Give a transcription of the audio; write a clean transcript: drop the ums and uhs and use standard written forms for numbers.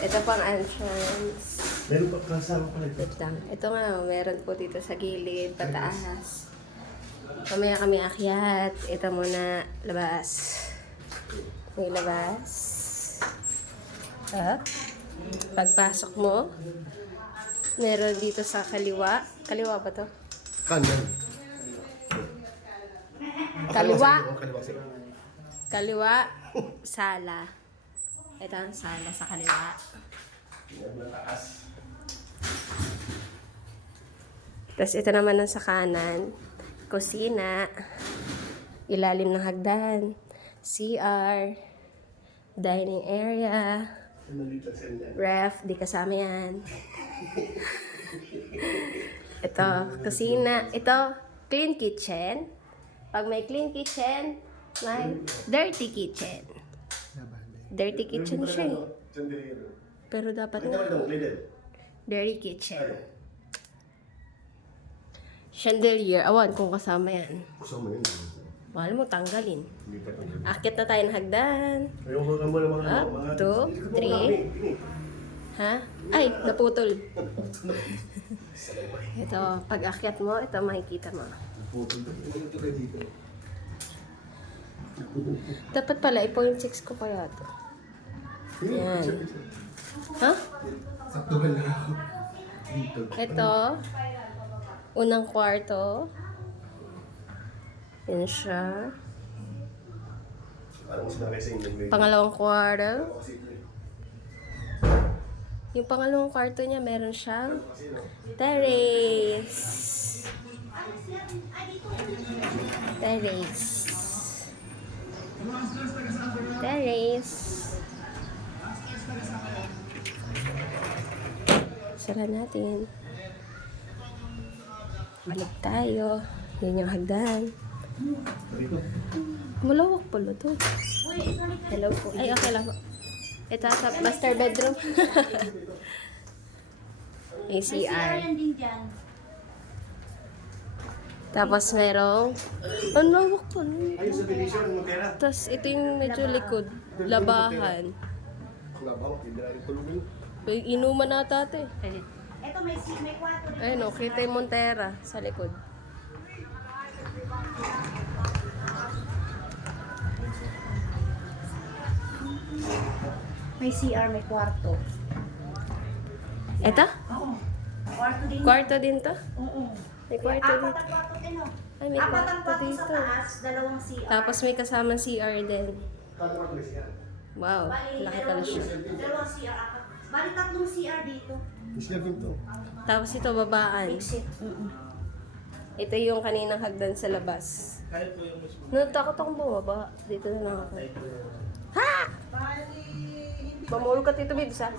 Ito pang entrance. Meron pa kasama pala. Wait lang. Ito nga, meron po dito sa gilid, pataas. Mamaya kami akyat. Ito muna, labas. May labas. Up. Pagpasok mo, meron dito sa kaliwa. Kaliwa ba to? Kanan. Kaliwa. Kaliwa sa'yo. Kaliwa, sala. Ito ang sala sa kaliwa. Mataas. Tapos ito naman ang sa kanan. Kusina. Ilalim ng hagdan. CR. Dining area. Ref. Di kasama yan. Ito, kusina. Ito, clean kitchen. Pag may clean kitchen, may dirty kitchen. Dirty kitchen siya eh. Pero dapat nga dirty kitchen. Chandelier. Awan kung kasama yan. Kasama yun. Mahal mo, tanggalin. Akit na tayo ng hagdan. Ayoko ka muna mga... Up, 2, 3. Ha? Ay, naputol. Ito, pag akyat mo, ito makikita mo. Dapat pala, i-0.6 ko kaya ito. Yan. Ha? Sakto ka lang ako. Ito, unang kwarto. Yan siya. Anong sinabi sa inyo? Pangalawang kwarto. Yung pangalawang kwarto niya, meron siyang terrace. Terrace. Terrace. Sara natin. Balik tayo. Yan yung hagdan. Malawak pala to. Hello po. Ay, okay lang po. Ito sa master bedroom. ACR. Tapos merong ang lawak po. Ayun sa division, magkera. Tapos ito yung medyo likod. Labahan. Labaw, hindi na rin tulungin. Inuman na tate. Ito may kwarto rin. Ayun o, kita yung Montera sa likod. May CR, may kwarto. Ito? Oo. Kwarto din. Kwarto din to? Oo. May kwarto Apat dito. ang kwarto din, oh. Ay, may Apat ang kwarto kwarto sa dito. taas, dalawang CR. Tapos may kasamang CR din. Kano ka tulis yan? Wow, Bali, laki pala siya. dalawang CR, apat. Bali, tatlong CR dito. Mas labing to. Tapos ito, babaan. Exit. Ito yung kaninang hagdan sa labas. Natakot akong bumaba. Dito na lang ako. Ha! Mamulog ka dito, Bibs, ha?